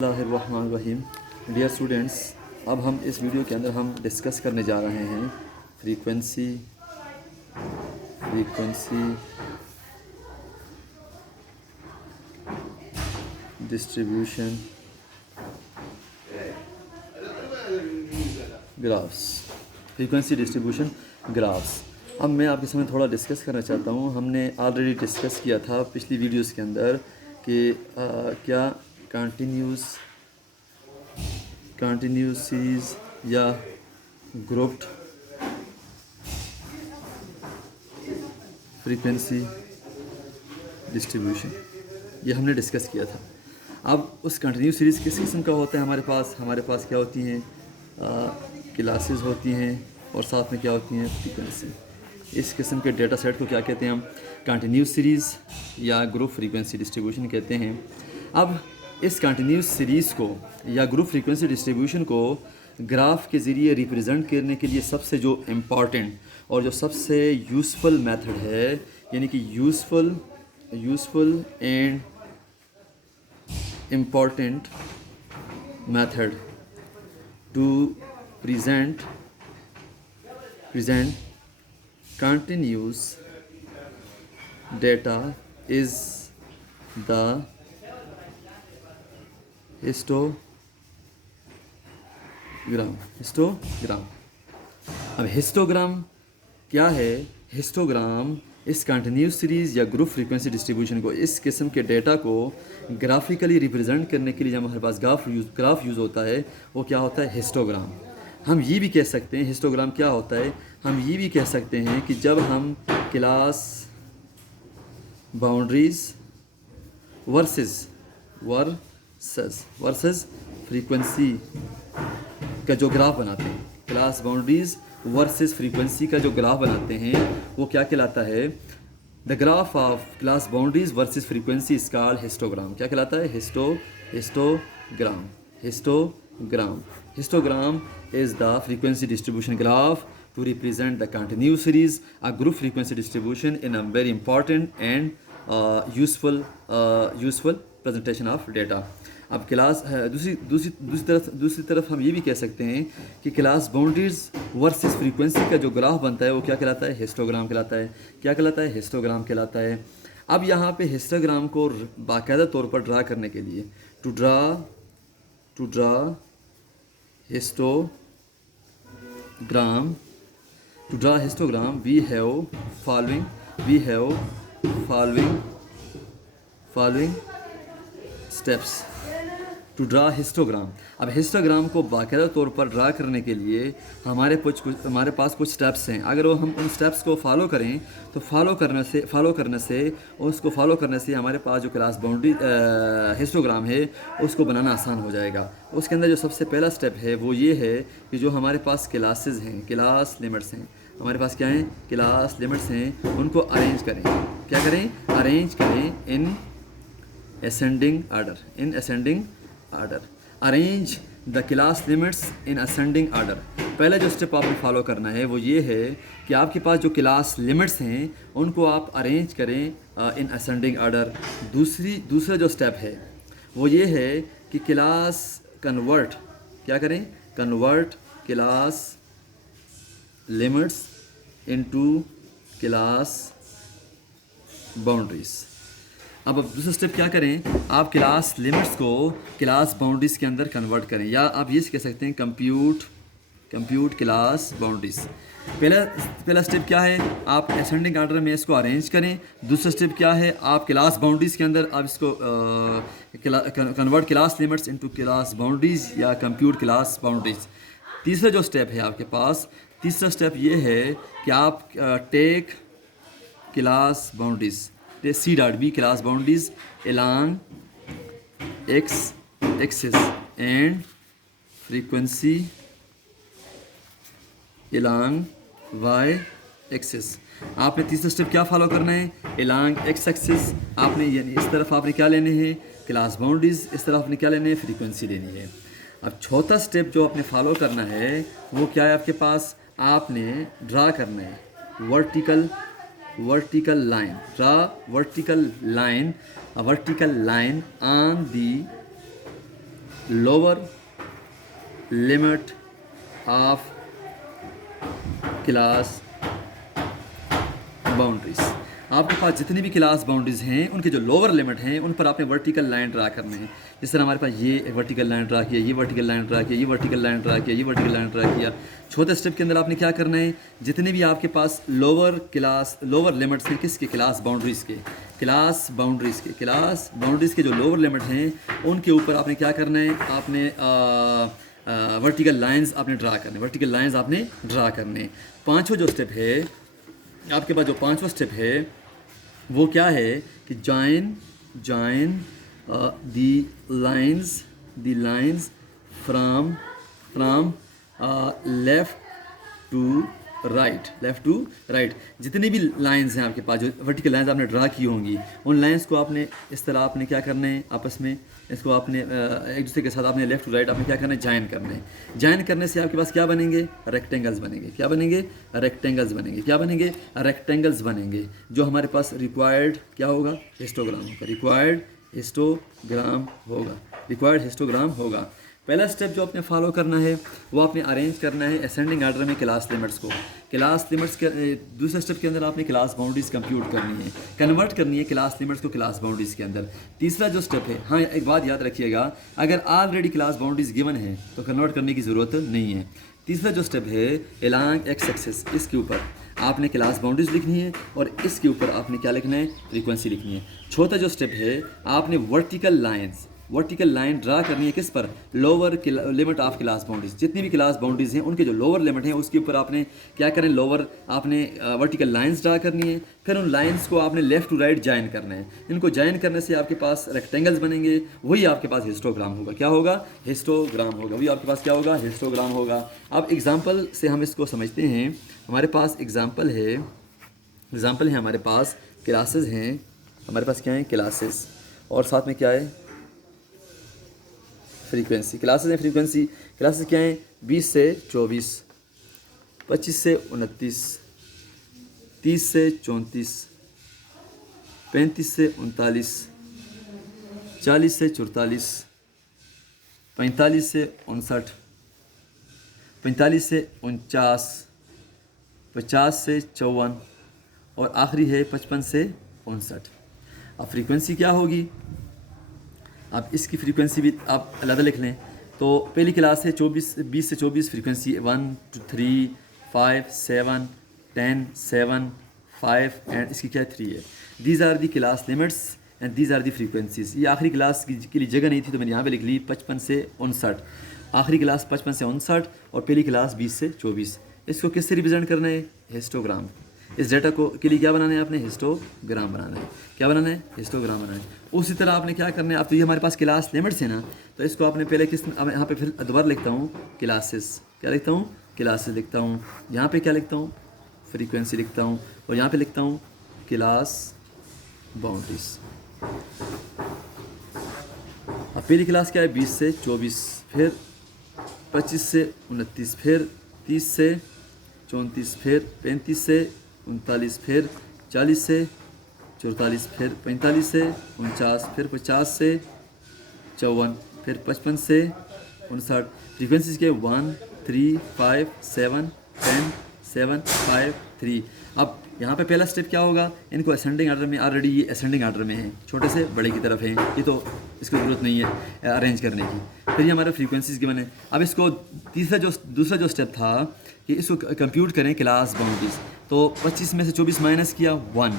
बिस्मिल्लाहिर्रहमानिर्रहीम। Dear students, अब हम इस वीडियो के अंदर हम डिस्कस करने जा रहे हैं frequency distribution graphs. Frequency distribution graphs. अब मैं आपके सामने थोड़ा डिस्कस करना चाहता हूँ। हमने ऑलरेडी डिस्कस किया था पिछली वीडियोस के अंदर कि क्या कंटिन्यूस सीरीज़ या ग्रुप्ड फ्रीक्वेंसी डिस्ट्रीब्यूशन, ये हमने डिस्कस किया था। अब उस कंटिन्यूस सीरीज़ किस किस्म का होता है हमारे पास क्या होती हैं, क्लासेस होती हैं और साथ में क्या होती हैं, फ्रीक्वेंसी। इस किस्म के डेटा सेट को क्या कहते हैं हम, कंटिन्यूस सीरीज़ या ग्रुप फ्रीक्वेंसी डिस्ट्रीब्यूशन कहते हैं। अब इस कंटिन्यूस सीरीज़ को या ग्रुप फ्रीक्वेंसी डिस्ट्रीब्यूशन को ग्राफ के ज़रिए रिप्रेजेंट करने के लिए सबसे जो इम्पॉर्टेंट और जो सबसे यूज़फुल मेथड है, यानी कि useful and important method to present continuous data is the histogram। अब हिस्टोग्राम क्या है? हिस्टोग्राम इस कंटिन्यूस सीरीज़ या ग्रुप फ्रीक्वेंसी डिस्ट्रीब्यूशन को, इस किस्म के डेटा को ग्राफिकली रिप्रेजेंट करने के लिए जब हमारे पास ग्राफ यूज़ होता है, वो क्या होता है, हिस्टोग्राम। हम ये भी कह सकते हैं हिस्टोग्राम क्या होता है, हम ये भी कह सकते हैं कि जब हम क्लास बाउंड्रीज़ वर्सेस फ्रीक्वेंसी का जो ग्राफ बनाते हैं, क्लास बाउंड्रीज़ वर्सेस फ्रीक्वेंसी का जो ग्राफ बनाते हैं, वो क्या कहलाता है, the graph of class boundaries versus frequency is called histogram. क्या कहलाता है, histogram is the frequency distribution graph to represent the continuous series, a group frequency distribution in a very important and useful presentation of data। अब class दूसरी तरफ हम ये भी कह सकते हैं कि क्लास बाउंड्रीज वर्सेस फ्रीक्वेंसी का जो ग्राफ बनता है वो क्या कहलाता है, हिस्टोग्राम कहलाता है। क्या कहलाता है, हिस्टोग्राम कहलाता है। अब यहाँ पे हिस्टोग्राम को बाकायदा तौर पर ड्रा करने के लिए to draw histogram we have following steps to draw histogram. अब हिस्टोग्राम को बाकायदा तौर पर ड्रा करने के लिए हमारे पास कुछ स्टेप्स हैं। अगर वो हम उन स्टेप्स को फॉलो करें तो फॉलो करने से हमारे पास जो क्लास बाउंड्री हिस्टोग्राम है उसको बनाना आसान हो जाएगा। उसके अंदर जो सबसे पहला स्टेप है वो ये है कि जो हमारे पास क्लासेस हैं, क्लास लिमिट्स हैं, हमारे पास क्या हैं, क्लास लिमिट्स हैं, उनको अरेंज करें। क्या करें, अरेंज करें in ascending order. Arrange the class limits in ascending order. पहला जो स्टेप आपको फॉलो करना है वो ये है कि आपके पास जो क्लास लिमिट्स हैं उनको आप अरेंज करें इन असेंडिंग ऑर्डर। दूसरा जो स्टेप है वो ये है कि convert class limits into class boundaries. अब दूसरा स्टेप क्या करें, आप क्लास लिमिट्स को क्लास बाउंड्रीज़ के अंदर कन्वर्ट करें, या आप ये कह सकते हैं कंप्यूट क्लास बाउंड्रीज़। पहला स्टेप क्या है, आप असेंडिंग ऑर्डर में इसको अरेंज करें। दूसरा स्टेप क्या है, आप क्लास बाउंड्रीज़ के अंदर आप इसको convert class limits into class boundaries या कंप्यूट क्लास बाउंड्रीज़। तीसरा जो स्टेप है आपके पास, तीसरा स्टेप ये है कि आप take class boundaries C dot B class boundaries along x axis and frequency along y axis। आपने तीसरा स्टेप क्या फॉलो करना है, along x axis आपने यानी इस तरफ आपने क्या लेने हैं, क्लास बाउंड्रीज, इस तरफ आपने क्या लेने हैं, फ्रीक्वेंसी लेनी है। अब चौथा स्टेप जो आपने फॉलो करना है वो क्या है आपके पास, आपने ड्रा करना है vertical line, draw vertical line on the lower limit of class boundaries. आपके पास जितनी भी क्लास बाउंड्रीज हैं उनके जो लोअर लिमिट हैं उन पर आपने वर्टिकल लाइन ड्रा करने हैं। जिस तरह हमारे पास ये वर्टिकल लाइन ड्रा किया, ये वर्टिकल लाइन ड्रा किया, ये वर्टिकल लाइन ड्रा किया, ये वर्टिकल लाइन ड्रा किया। छोटे स्टेप के अंदर आपने क्या करना है, जितने भी आपके पास लोअर लिमिट्स हैं किसके, क्लास बाउंड्रीज़ के, क्लास बाउंड्रीज़ के जो लोअर लिमिट हैं उनके ऊपर आपने क्या करना है, आपने वर्टिकल लाइंस आपने ड्रा करने। पांचों जो स्टेप है आपके पास, जो पांचवा स्टेप है वो क्या है कि join the lines from left to right. जितनी भी लाइंस हैं आपके पास, जो वर्टिकल लाइंस आपने ड्रा की होंगी, उन लाइंस को आपने इस तरह आपने क्या करना है, आपस में इसको आपने एक दूसरे के साथ आपने लेफ़्ट टू राइट आपने क्या करना है, ज्वाइन करना है। ज्वाइन करने से आपके पास क्या बनेंगे, रेक्टेंगल्स बनेंगे। क्या बनेंगे, रेक्टेंगल्स बनेंगे जो हमारे पास रिक्वायर्ड क्या होगा, रिक्वायर्ड हिस्टोग्राम होगा। पहला स्टेप जो आपने फॉलो करना है वो आपने अरेंज करना है असेंडिंग ऑर्डर में क्लास लिमिट्स को। दूसरे स्टेप के अंदर आपने क्लास बाउंड्रीज कंप्यूट करनी है, कन्वर्ट करनी है क्लास लिमिट्स को क्लास बाउंड्रीज के अंदर। तीसरा जो स्टेप है, हाँ एक बात याद रखिएगा, अगर ऑलरेडी क्लास बाउंड्रीज गिवन है तो कन्वर्ट करने की ज़रूरत नहीं है। तीसरा जो स्टेप है, एलॉन्ग एक्स एक्सिस, इसके ऊपर आपने क्लास बाउंड्रीज लिखनी है और इसके ऊपर आपने क्या लिखना है, फ्रीक्वेंसी लिखनी है। चौथा जो स्टेप है, आपने वर्टिकल लाइन ड्रा करनी है किस पर, lower limit of class boundaries. जितनी भी क्लास बाउंड्रीज हैं उनके जो लोअर लिमिट हैं उसके ऊपर आपने क्या करें, आपने वर्टिकल लाइंस ड्रा करनी है। फिर उन लाइंस को आपने लेफ़्ट टू राइट ज्वाइन करना है। इनको ज्वाइन करने से आपके पास रेक्टेंगल्स बनेंगे, वही आपके पास हिस्टोग्राम होगा। क्या होगा, वही आपके पास क्या होगा, हिस्टोग्राम होगा। अब एग्जाम्पल से हम इसको समझते हैं। हमारे पास एग्जाम्पल है हमारे पास क्लासेस हैं, हमारे पास क्या है, क्लासेस, और साथ में क्या है, फ्रीक्वेंसी। क्लासेस क्या हैं, 20 से 24, 25 से 29, 30 से 34, 35 से 39, 40 से 44, 45 से 59, 45 से 49, 50 से 54 और आखिरी है 55 से 59। अब फ्रीक्वेंसी क्या होगी, आप इसकी फ्रीक्वेंसी भी आप अलग लिख लें। तो पहली क्लास है 20 से 24, फ्रीक्वेंसी 1 2 3 5 7 10 7 5 एंड इसकी क्या 3 है। These are the class limits and these are the frequencies. ये आखिरी क्लास के लिए जगह नहीं थी तो मैंने यहाँ पे लिख ली 55 से 59। आखिरी क्लास 55 से 59 और पहली क्लास 20 से 24। इसको किससे रिप्रेजेंट करना है, हिस्टोग्राम। इस डेटा को के लिए क्या बनाना है आपने, हिस्टोग्राम बनाना है। क्या बनाना है, हिस्टोग्राम बनाना है। उसी तरह आपने क्या करना है, आप तो ये हमारे पास क्लास लिमिट्स है ना, तो इसको आपने पहले अब यहाँ पे फिर दोबारा लिखता हूँ क्लासेस। क्या लिखता हूँ, क्लासेस लिखता हूँ। यहाँ पे क्या लिखता हूँ, फ्रीक्वेंसी लिखता हूँ और यहाँ पे लिखता हूँ क्लास बाउंड्रीज। अब पहली क्लास क्या है, 20 से 24, फिर 25 से 29, फिर 30 से 34, फिर 35 से 39, फिर 40 से 44, फिर 45 से 49, फिर 50 से 54, फिर 55 से 59। फ्रीक्वेंसीज के 1 3 5 7 10 7 5 3। अब यहाँ पे पहला स्टेप क्या होगा, इनको असेंडिंग ऑर्डर में, ऑलरेडी ये असेंडिंग ऑर्डर में है, छोटे से बड़े की तरफ हैं, ये तो इसकी ज़रूरत नहीं है अरेंज करने की। फिर ये हमारे फ्रीक्वेंसीज गिवन है। अब इसको दूसरा जो स्टेप था कि इसको कंप्यूट करें क्लास बाउंड्रीज। तो 25 में से 24 माइनस किया, 1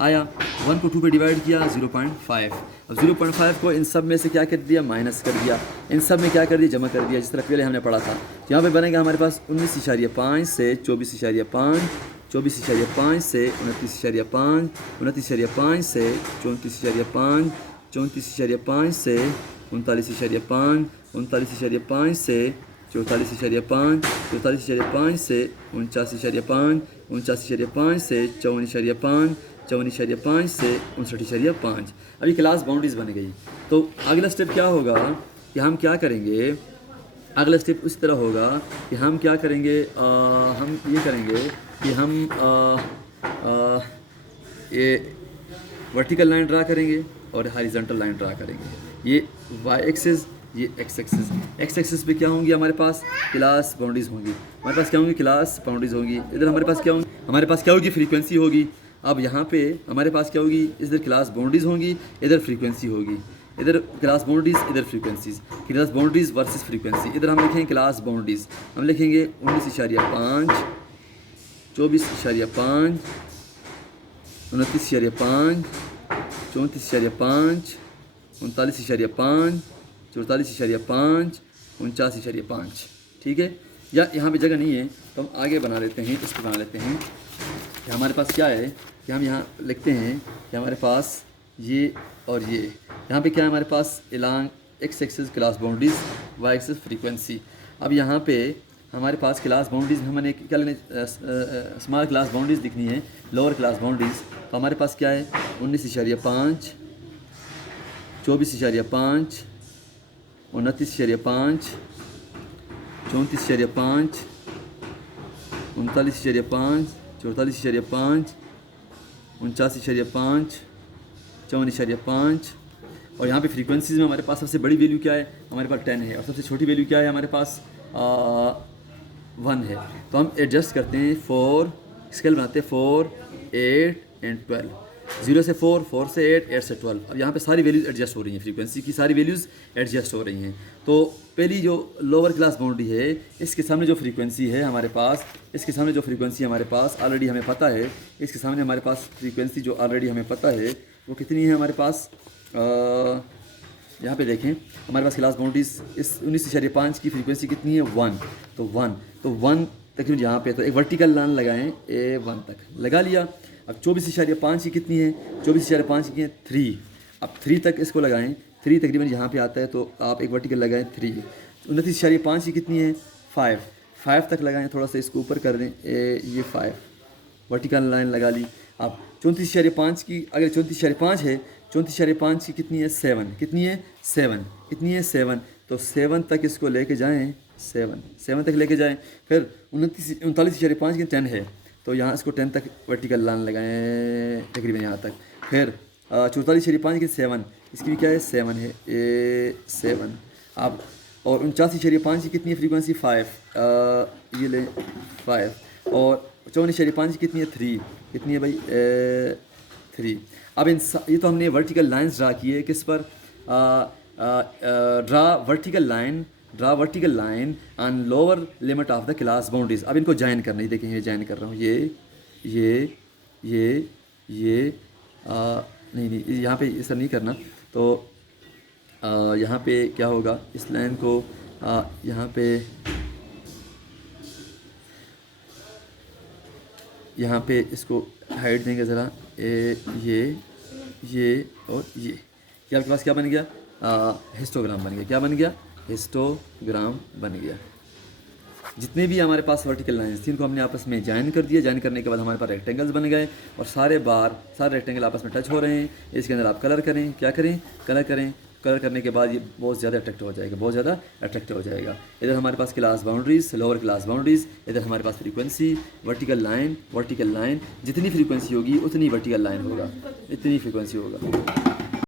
आया, 1 को 2 पे डिवाइड किया, 0.5। अब 0.5 को इन सब में से क्या कर दिया, माइनस कर दिया, इन सब में क्या कर दिया, जमा कर दिया, जिस तरह पहले हमने पढ़ा था। यहाँ पे बनेगा हमारे पास 19.5 से 24.5, 24.5 से 29.5, 29.5 से 34.5, 34.5 से 39.5, 39.5 से 44.5, 44.5 से 49.5, 49.5 से 54.5, 54.5 से 59.5। अभी क्लास बाउंड्रीज बन गई। तो अगला स्टेप क्या होगा कि हम क्या करेंगे, अगला स्टेप इस तरह होगा कि हम क्या करेंगे, हम ये करेंगे कि हम ये वर्टिकल लाइन ड्रा करेंगे और हॉरिजॉन्टल लाइन ड्रा करेंगे। ये वाई एक्सिस, ये एक्स एक्सिस पे क्या होंगी हमारे पास क्लास बाउंड्रीज होंगी, हमारे पास क्या होंगी क्लास बाउंड्रीज होंगी। इधर हमारे पास क्या होंगी, हमारे पास क्या होगी फ्रीक्वेंसी होगी। अब यहाँ पे हमारे पास क्या होगी, इधर क्लास बाउंड्रीज होंगी, इधर फ्रीक्वेंसी होगी, इधर क्लास बाउंड्रीज, इधर frequencies, class boundaries versus frequency. इधर हम लिखेंगे क्लास बाउंड्रीज, हम लिखेंगे 19.5, 24.5, 29.5, 34.5, 39.5, 44.5, 49.5। ठीक है, या यहाँ पे जगह नहीं है तो हम आगे बना लेते हैं, इसको बना लेते हैं कि हमारे पास क्या है कि हम यहाँ लिखते हैं कि हमारे पास ये और ये यहाँ पे क्या है हमारे पास along X axis class boundaries, Y axis frequency. अब यहाँ पे हमारे पास क्लास बाउंड्रीज में हमने क्या लेने, स्मॉल क्लास बाउंड्रीज दिखनी है, लोअर क्लास बाउंड्रीज। तो हमारे पास क्या है 19.5, 24.5, 29.5, 34.5, 39.5, 44.5, 49.5, 54.5। और यहाँ पे फ्रीक्वेंसीज़ में हमारे पास सबसे बड़ी वैल्यू क्या है, हमारे पास 10 है, और सबसे छोटी वैल्यू क्या है हमारे पास 1 है। तो हम एडजस्ट करते हैं 4 स्केल बनाते हैं 4, 8 एंड 12, 0 से 4, 4 से 8, 8 से 12। अब यहाँ पे सारी वैल्यूज़ एडजस्ट हो रही हैं, फ्रीक्वेंसी की सारी वैल्यूज़ एडजस्ट हो रही हैं। तो पहली जो लोअर क्लास बाउंड्री है, इसके सामने जो फ्रीक्वेंसी है हमारे पास, इसके सामने जो फ्रीक्वेंसी हमारे पास ऑलरेडी हमें पता है, इसके सामने हमारे पास फ्रीक्वेंसी जो ऑलरेडी हमें पता है वो कितनी है हमारे पास, यहाँ पे देखें हमारे पास क्लास बाउंड्रीज इस 19.5 की फ्रीक्वेंसी कितनी है 1, तो 1 तकरीबन यहाँ पे तो एक वर्टिकल लाइन लगाएं, A1 तक लगा लिया। अब 24.5 की कितनी है, 24.5 की है 3, अब 3 तक इसको लगाएं, 3 तकरीबन यहाँ पे आता है तो आप एक वर्टिकल लगाएं 3। 29.5 की कितनी है 5 तक लगाएं, थोड़ा सा इसको ऊपर कर दें, ये 5 वर्टिकल लाइन लगा ली। अब 34.5 की अगर 34.5 है, 34.5 की कितनी है 7, कितनी है 7, कितनी है 7, तो 7 तक इसको लेके जाएं, 7 तक लेके जाएं। फिर 39.5 की 10 है तो यहाँ इसको 10 तक वर्टिकल लाइन लगाएं तकरीबन यहाँ तक। फिर 44.5 की 7, इसकी भी क्या है 7 है, 7। अब और 49.5 की कितनी है फ्रीक्वेंसी 5, ये लें 5। और 54.5 की कितनी है 3, कितनी है भाई 3। अब ये तो हमने वर्टिकल लाइंस ड्रा की है किस पर, draw vertical line on lower limit of the class boundaries. अब इनको ज्वाइन करना है, देखें ये ज्वाइन कर रहा हूँ, ये नहीं यहाँ पे इस तरह नहीं करना। तो यहाँ पे क्या होगा, इस लाइन को यहाँ पे इसको हाइट देंगे ज़रा, ये और ये आपके पास क्या बन गया, हिस्टोग्राम बन गया। क्या बन गया, हिस्टोग्राम बन गया। जितने भी हमारे पास वर्टिकल लाइंस थी इनको हमने आपस में ज्वाइन कर दिया, ज्वाइन करने के बाद हमारे पास रेक्टेंगल्स बन गए और सारे रेक्टेंगल आपस में टच हो रहे हैं। इसके अंदर आप कलर करें, क्या करें, कलर करें। कलर करने के बाद ये बहुत ज़्यादा अट्रैक्टिव हो जाएगा, इधर हमारे पास class boundaries, lower class boundaries, इधर हमारे पास फ्रीक्वेंसी, वर्टिकल लाइन, जितनी फ्रीक्वेंसी होगी उतनी वर्टिकल लाइन होगा, इतनी फ्रीक्वेंसी होगा।